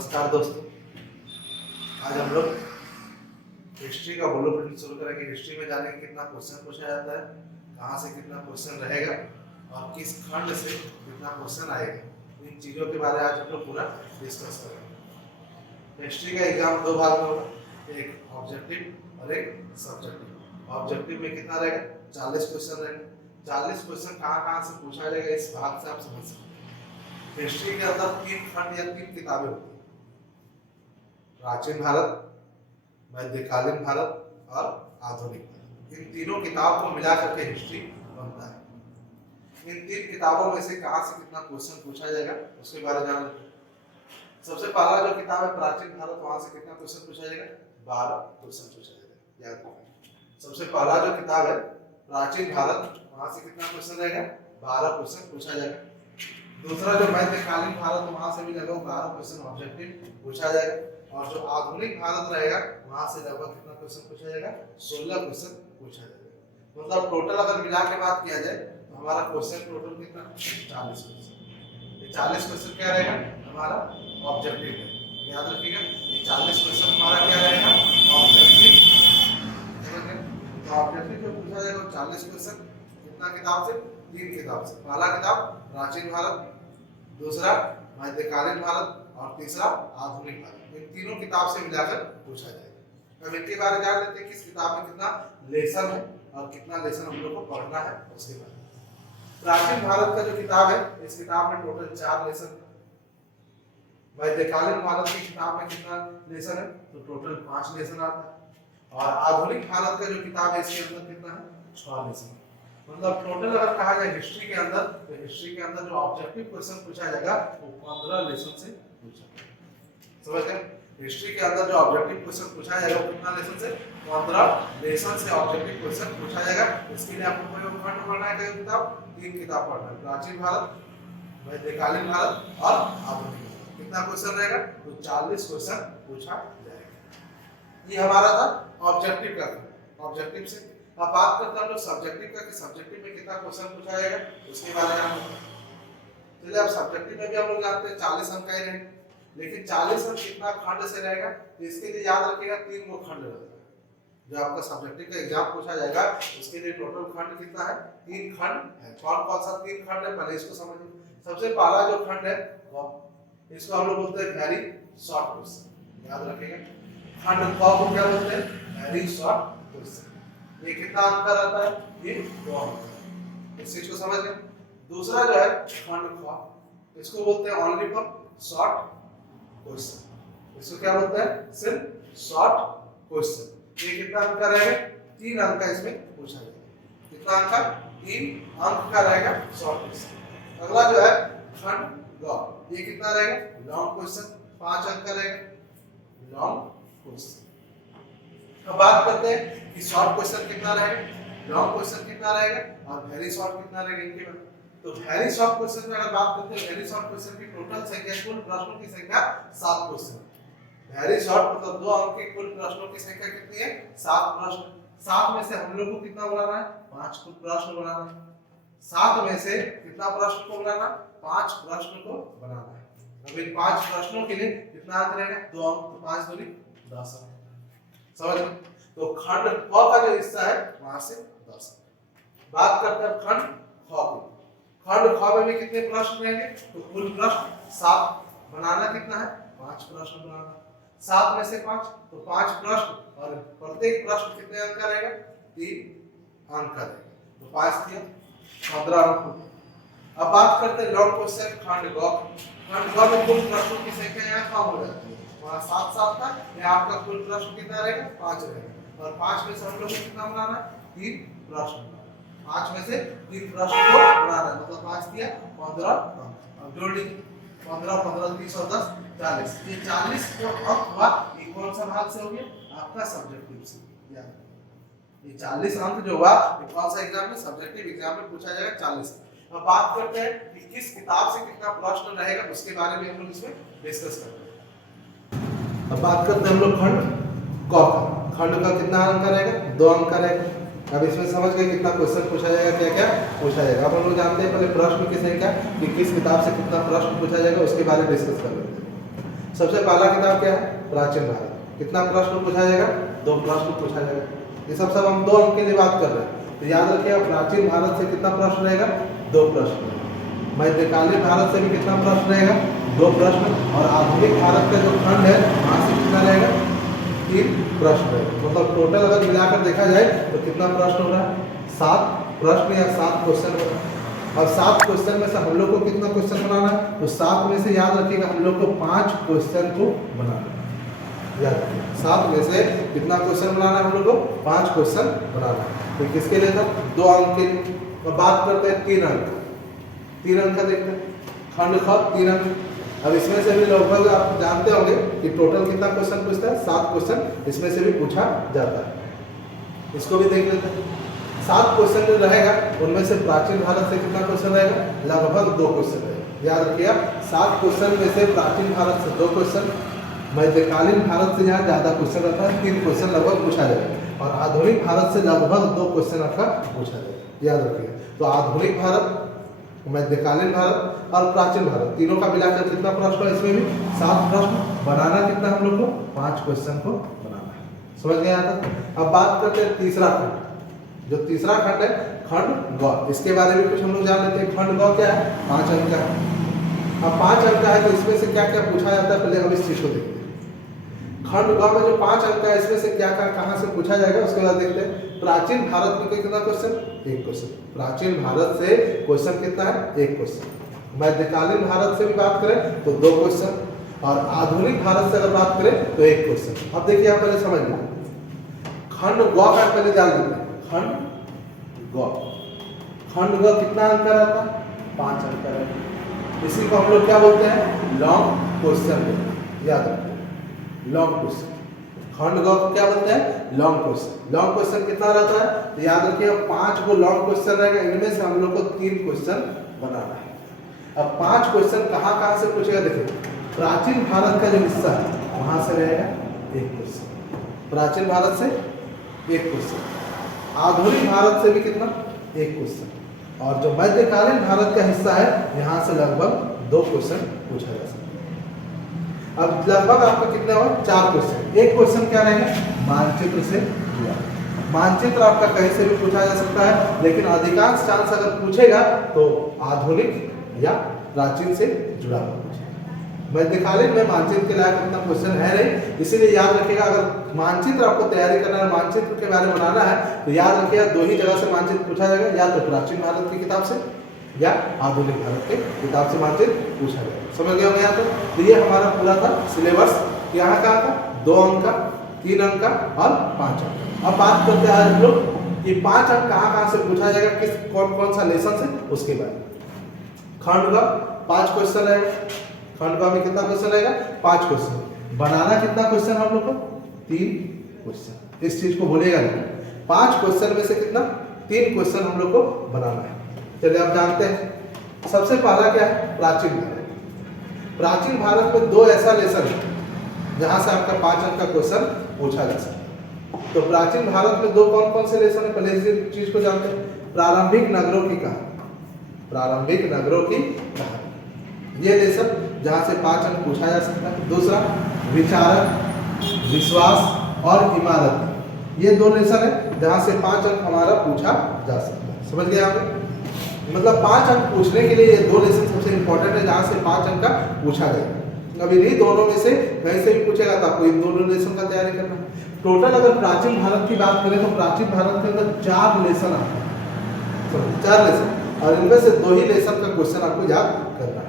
नमस्कार दोस्तों। आज हम लोग हिस्ट्री का ब्लूप्रिंट शुरू करेंगे। हिस्ट्री में जानेंगे कितना क्वेश्चन पूछा जाता है, कहाँ से कितना क्वेश्चन रहेगा और किस खंड से कितना क्वेश्चन आएगा। इन चीज़ों के बारे में आज हम लोग पूरा डिस्कस करेंगे। हिस्ट्री का एग्जाम दो भाग में होगा, एक ऑब्जेक्टिव और एक सब्जेक्टिव। ऑब्जेक्टिव में कितना रहेगा? 40 क्वेश्चन रहेगा। 40 क्वेश्चन कहाँ से पूछा जाएगा, इस भाग से आप समझ सकते हैं। हिस्ट्री के अंदर 3 खंड या 3 किताबें होती हैं, प्राचीन भारत, मध्यकालीन भारत और आधुनिक भारत। इन तीनों किताब को मिलाकर के हिस्ट्री बनता है। इन 3 किताबों में से कहां से कितना क्वेश्चन पूछा जाएगा उसके बारे में जान लेते हैं। सबसे पहला जो किताब है प्राचीन भारत, वहां से कितना क्वेश्चन पूछा जाएगा? 12 क्वेश्चन पूछा जाएगा। याद रखिए, सबसे पहला जो किताब है प्राचीन भारत, वहां से कितना क्वेश्चन रहेगा? 12 क्वेश्चन पूछा जाएगा। दूसरा जो मध्यकालीन भारत, वहां से भी लगभग 12 क्वेश्चन ऑब्जेक्टिव पूछा जाएगा। और जो आधुनिक भारत रहेगा वहां से लगभग कितना क्वेश्चन पूछा जाएगा? 16 क्वेश्चन पूछा जाएगा। मतलब टोटल अगर मिला के बात किया जाए तो हमारा क्वेश्चन टोटल कितना? 40 क्वेश्चन। ये 40 क्वेश्चन क्या रहेगा? हमारा ऑब्जेक्टिव है। याद रखिएगा, ये 40 क्वेश्चन हमारा क्या रहेगा? ऑब्जेक्टिव। तो ऑब्जेक्टिव जो पूछा जाएगा 40 क्वेश्चन कितना किताब से? 3 किताब से। पहला किताब प्राचीन भारत, दूसरा मध्यकालीन भारत और तीसरा आधुनिक भारत। इन तीनों किताब से मिलाकर पूछा जाएगा। अब इनके बारे में जान लेते हैं, किस किताब में कितना लेसन है और कितना लेसन हम लोग को पढ़ना है उसके बारे में। प्राचीन भारत का जो किताब है, इस किताब में टोटल 4 लेसन है। मध्यकालीन भारत की किताब में कितना लेसन है? तो टोटल 5 लेसन आता है। और आधुनिक भारत का जो किताब है इसके अंदर कितना है? 6 लेसन। मतलब टोटल अगर कहा जाए हिस्ट्री के अंदर, तो हिस्ट्री के अंदर जो ऑब्जेक्टिव क्वेश्चन पूछा जाएगा वो 15 लेसन से पूछा जाएगा। समझ गए? हिस्ट्री के अंदर जो ऑब्जेक्टिव क्वेश्चन पूछा जाएगा वो कितना लेसन से? 15 लेसन से ऑब्जेक्टिव क्वेश्चन पूछा जाएगा। इसके लिए आपको कोई खंड पढ़ना है, कोई किताब? 3 किताब पढ़ना है, प्राचीन भारत, मध्यकालीन भारत और आधुनिक भारत। कितना क्वेश्चन रहेगा? तो 40 क्वेश्चन पूछा जाएगा। ये हमारा था ऑब्जेक्टिव का। ऑब्जेक्टिव से अब बात करते हैं हम लोग सब्जेक्टिव का, कि सब्जेक्टिव में कितना क्वेश्चन पूछा जाएगा उसके बारे में हम लोग। चलिए, अब सब्जेक्टिव में भी हम लोग जानते हैं 40 अंक का ही रहेगा, लेकिन 40 अंक कितना खंड से रहेगा? तो इसके लिए याद रखिएगा 3 गो खंड रहेगा। जो आपका सब्जेक्टिव का एग्जाम पूछा जाएगा उसके लिए टोटल खंड कितना है? 3 खंड है। कौन कौन सा 3 खंड है पहले इसको समझिए। सबसे पहला जो खंड है इसको हम लोग बोलते हैं वेरी शॉर्ट क्वेश्चन। याद रखिएगा, खंड को क्या बोलते हैं? Very short question. ये कितना अंक का रहता है? ये 2 अंक का। इस चीज को समझ गए। दूसरा जो है खंड ख, इसको बोलते हैं ओनली फॉर शॉर्ट क्वेश्चन। इसको क्या बोलते हैं? सिर्फ शॉर्ट क्वेश्चन। ये कितना अंक का रहेगा? 3 अंक का इसमें पूछा जाएगा। कितना अंक का? 3 अंक का रहेगा शॉर्ट क्वेश्चन। अगला जो है खंड ग, ये कितना रहेगा? Long question. 5 अंक का रहेगा लॉन्ग क्वेश्चन। अब बात करते हैं कि शॉर्ट क्वेश्चन कितना रहेगा, लॉन्ग क्वेश्चन कितना रहेगा और वेरी शॉर्ट कितना रहेगा इनके बारे में। तो वेरी शॉर्ट क्वेश्चन में अगर बात करते हैं, वेरी शॉर्ट क्वेश्चन की टोटल संख्या, कुल प्रश्नों की संख्या 7 क्वेश्चन। वेरी शॉर्ट मतलब 2 अंक के कुल प्रश्नों की संख्या कितनी है? 7 प्रश्न। 7 में से हम लोग को कितना बनाना है? 5 कुल प्रश्न बनाना है। 7 में से कितना प्रश्न को बनाना? 5 प्रश्न को बनाना है। अब इन 5 प्रश्नों के लिए कितना अंक रहेगा? 2 अंक। तो 5 दूनी 10 अंक। समझ गए? तो खंड ख का जो हिस्सा है वहां से 10। बात करते हैं खंड ख की। खंड ख में भी कितने प्रश्न रहेंगे? तो कुल प्रश्न 7। बनाना कितना है? 5 प्रश्न बनाना। 7 में से 5 तो 5 प्रश्न, और प्रत्येक प्रश्न कितने अंक का रहेगा? 3 अंक का रहेगा। तो 5 दिया 15 अंक। अब बात करते हैं लॉन्ग क्वेश्चन खंड ग। खंड ग में कुल प्रश्नों की संख्या यहाँ कम हो जाती है। वहाँ 7 था, यहाँ आपका कुल प्रश्न कितना रहेगा? 5 रहेगा। और 5 में से हम लोग को कितना बनाना है? 3 प्रश्न। 5 में से 3 प्रश्न को बनाना है। मतलब 5 दिया 15 अंक। अब जोड़ लीजिए 15 15 30 और 10 40। ये 40 जो अंक हुआ ये कौन सा भाग से हो गया? आपका सब्जेक्टिव से। ये 40 अंक जो हुआ ये कौन सा एग्जाम में? सब्जेक्टिव एग्जाम में पूछा जाएगा 40। अब बात करते हैं कि किस किताब से कितना प्रश्न रहेगा उसके बारे में हम लोग इसमें डिस्कस करते हैं। अब बात करते हैं हम लोग खंड क। खंड का कितना अंक का रहेगा? 2 अंक का रहेगा। अब इसमें समझ गए कितना क्वेश्चन पूछा जाएगा, क्या क्या पूछा जाएगा। अब हम लोग जानते हैं पहले प्रश्न की संख्या, कि किस किताब से कितना प्रश्न पूछा जाएगा उसके बारे में डिस्कस कर लेते हैं। सबसे पहला किताब क्या है? प्राचीन भारत। कितना प्रश्न पूछा जाएगा? 2 प्रश्न पूछा जाएगा। ये सब हम 2 अंक के लिए बात कर रहे हैं, तो याद रखिएगा प्राचीन भारत से कितना प्रश्न रहेगा? 2 प्रश्न। मध्यकालीन भारत से भी कितना प्रश्न रहेगा? 2 प्रश्न। और आधुनिक भारत का जो खंड है वहां से कितना रहेगा? 3 प्रश्न रहेगा। मतलब टोटल अगर मिलाकर देखा जाए तो कितना प्रश्न हो रहा है? 7 प्रश्न या 7 क्वेश्चन हो रहा है। और 7 क्वेश्चन में से हम लोग को कितना क्वेश्चन बनाना है? तो 7 में से याद रखिएगा हम लोग को 5 क्वेश्चन को बनाना है। याद रखिएगा 7 में से कितना क्वेश्चन बनाना है हम लोग को? 5 क्वेश्चन बनाना है। तो किसके लिए था? 2 अंक के लिए। तो बात करते हैं 3 अंक। 3 अंक का देखते हैं। खंड ख 3 अंक। अब इसमें से भी लगभग आप जानते होंगे कि टोटल कितना क्वेश्चन पूछता है? 7 क्वेश्चन इसमें से भी पूछा जाता है। इसको भी देख लेते हैं। 7 क्वेश्चन जो रहेगा उनमें से प्राचीन भारत से कितना क्वेश्चन रहेगा? लगभग 2 क्वेश्चन रहेगा। याद रखिएगा 7 क्वेश्चन में से प्राचीन भारत से 2 क्वेश्चन, मध्यकालीन भारत से यहाँ ज्यादा क्वेश्चन रहता है, 3 क्वेश्चन लगभग पूछा जाएगा। और आधुनिक भारत से लगभग 2 क्वेश्चन आपका पूछा जाएगा। याद रखिएगा। तो आधुनिक भारत, मध्यकालीन भारत और प्राचीन भारत तीनों का मिलाकर कितना प्रश्न है? इसमें भी 7 प्रश्न। बनाना कितना हम लोग को? 5 क्वेश्चन को बनाना है। समझ गए यहाँ तक? अब बात करते हैं तीसरा खंड। जो तीसरा खंड है खंड ग। इसके बारे में कुछ हम लोग जान लेते हैं। खंड ग क्या है? 5 अंक का है। अब 5 अंक का है तो इसमें से क्या क्या पूछा जाता है पहले हम इस चीज को देखते हैं। खंड ग में जो 5 अंक है इसमें से क्या क्या कहाँ से पूछा जाएगा उसके बाद देखते हैं। प्राचीन भारत में कितना क्वेश्चन? 1 क्वेश्चन। प्राचीन भारत से क्वेश्चन कितना है? 1 क्वेश्चन। मध्यकालीन भारत से भी बात करें तो 2 क्वेश्चन। और आधुनिक भारत से अगर बात करें तो 1 क्वेश्चन। अब देखिए आप पहले समझ लीजिए। खंड ग का पहले जान लेते हैं। खंड ग। खंड ग कितना अंक का रहता है? 5 अंक का रहता है। इसी को हम लोग क्या बोलते हैं? Long question. याद रखिए लॉन्ग क्वेश्चन। खंड ग को क्या बोलते हैं? Long question. लॉन्ग क्वेश्चन कितना रहता है? तो याद रखिए 5 को लॉन्ग क्वेश्चन रहेगा। इनमें से हम लोग को 3 क्वेश्चन बनाना है। अब 5 क्वेश्चन कहाँ से पूछेगा? देखिए प्राचीन भारत का जो हिस्सा है वहां से रहेगा 1 क्वेश्चन। प्राचीन भारत से 1 क्वेश्चन। आधुनिक भारत से भी कितना? 1 क्वेश्चन। और जो मध्यकालीन भारत का हिस्सा है यहाँ से लगभग 2 क्वेश्चन पूछा जा सकता है। अब लगभग आपका कितना हुआ? 4 क्वेश्चन। 1 क्वेश्चन क्या रहेगा? मानचित्र से जुड़ा। मानचित्र आपका कहीं से भी पूछा जा सकता है, लेकिन अधिकांश चांस अगर पूछेगा तो आधुनिक या प्राचीन से जुड़ा हुआ पूछेगा। मध्यकालीन में मानचित्र के लायक इतना क्वेश्चन है नहीं, इसीलिए याद रखिएगा अगर मानचित्र आपको तैयारी करना है, मानचित्र के बारे में बनाना है तो याद रखिएगा 2 ही जगह से मानचित्र पूछा जाएगा, या तो प्राचीन भारत की किताब से या आधुनिक भारत के किताब से मानचित्र पूछा जाएगा। समझ गए होंगे यहाँ तक? तो ये हमारा पूरा था सिलेबस। यहाँ का था 2 अंक का, 3 अंक का और 5 अंक। अब बात करते हैं हम लोग कि 5 अंक कहाँ से पूछा जाएगा, किस कौन सा लेसन से, उसके बारे में। खंड का 5 क्वेश्चन रहेगा। खंड का में कितना क्वेश्चन रहेगा? 5 क्वेश्चन। बनाना कितना क्वेश्चन हम लोग को? 3 क्वेश्चन। इस चीज को भूलेगा नहीं। 5 क्वेश्चन में से कितना? 3 क्वेश्चन हम लोग को बनाना है। चलिए आप जानते हैं सबसे पहला क्या है? प्राचीन भारत। प्राचीन भारत में 2 ऐसा लेसन है जहां से आपका 5 अंक का क्वेश्चन पूछा जा सकता है। तो प्राचीन भारत में 2 कौन से लेसन है? पहले इस चीज को जानते हैं। प्रारंभिक नगरों की कहानी। प्रारंभिक नगरों की कहानी, ये लेसन जहां से 5 अंक पूछा जा सकता है। दूसरा विचारक, विश्वास और इमारत, ये 2 लेसन है जहां से 5 अंक हमारा पूछा जा सकता है। समझ गए आप? मतलब 5 अंक पूछने के लिए ये 2 लेसन सबसे इंपॉर्टेंट है जहां से 5 अंक का पूछा जाएगा। अब इन्हीं दोनों में से कहीं से भी पूछेगा तो आपको इन दोनों लेसन का तैयारी करना है। टोटल अगर प्राचीन भारत की बात करें तो प्राचीन भारत के अंदर 4 लेसन आते हैं। 4 लेसन, और इनमें से 2 ही लेसन का क्वेश्चन आपको याद करना है।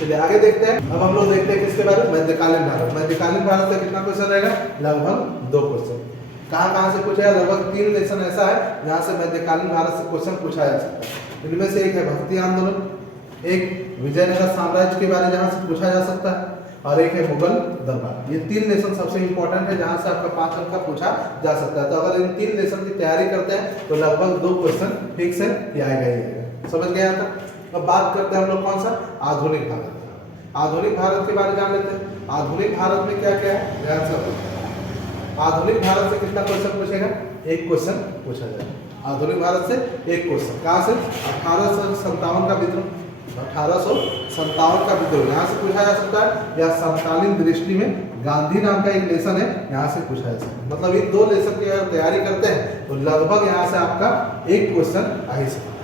चलिए आगे देखते हैं। अब हम लोग देखते हैं किसके बारे में? मध्यकालीन भारत। मध्यकालीन भारत से कितना क्वेश्चन रहेगा? लगभग 2 क्वेश्चन। कहाँ से पूछेगा? लगभग 3 लेसन ऐसा है जहाँ से मध्यकालीन भारत से क्वेश्चन पूछा जा सकता है। इनमें से एक है भक्ति आंदोलन, एक विजयनगर साम्राज्य के बारे जहाँ से पूछा जा सकता है, और एक है मुगल दरबार। ये 3 लेसन सबसे इंपॉर्टेंट है जहाँ से आपका 5 अंक का पूछा जा सकता है। तो अगर इन 3 लेसन की तैयारी करते हैं तो लगभग 2 क्वेश्चन फिक्स है कि आएगा ही आएगा। समझ गए यहाँ तक? अब बात करते हैं हम लोग कौन सा? आधुनिक भारत। आधुनिक भारत के बारे में जान लेते हैं। आधुनिक भारत में क्या क्या है? ध्यान से। आधुनिक भारत से कितना क्वेश्चन पूछेगा? 1 क्वेश्चन पूछा जाएगा। आधुनिक भारत से 1 क्वेश्चन। कहाँ से? 1857 का विद्रोह। 1857 का विद्रोह यहाँ से पूछा जा सकता है, या समकालीन दृष्टि में गांधी नाम का एक लेसन है, यहाँ से पूछा जा सकता है। मतलब इन दो लेसन की अगर तैयारी करते हैं तो लगभग यहाँ से आपका एक क्वेश्चन आ ही सकता है।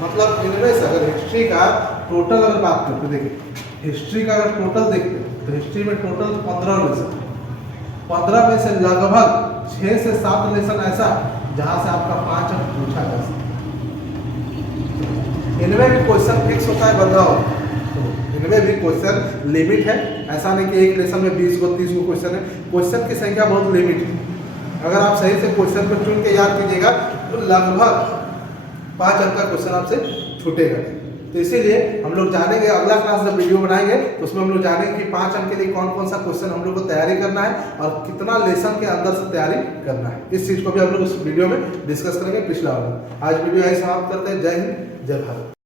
मतलब इनमें से अगर हिस्ट्री का टोटल अगर बात करते हैं, देखिए हिस्ट्री का अगर टोटल देखते हैं तो हिस्ट्री में टोटल 15 लेसन, 15 में से लगभग 6 से 7 लेसन ऐसा जहां से आपका 5 अंक पूछा जा सकता है। इनमें भी क्वेश्चन फिक्स होता है बदलाव, तो इनमें भी क्वेश्चन लिमिट है, ऐसा नहीं कि एक लेसन में 20 को 30 को क्वेश्चन है, क्वेश्चन की संख्या बहुत लिमिट है। अगर आप सही से क्वेश्चन को चुन के याद कीजिएगा तो लगभग 5 अंक का क्वेश्चन आपसे छूटेगा। तो इसीलिए हम लोग जानेंगे, अगला क्लास जब वीडियो बनाएंगे तो उसमें हम लोग जानेंगे कि 5 अंक के लिए कौन कौन सा क्वेश्चन हम लोग को तैयारी करना है और कितना लेसन के अंदर से तैयारी करना है। इस चीज़ को भी हम लोग उस वीडियो में डिस्कस करेंगे पिछला वाला। आज वीडियो यही समाप्त करते हैं। जय हिंद, जय भारत।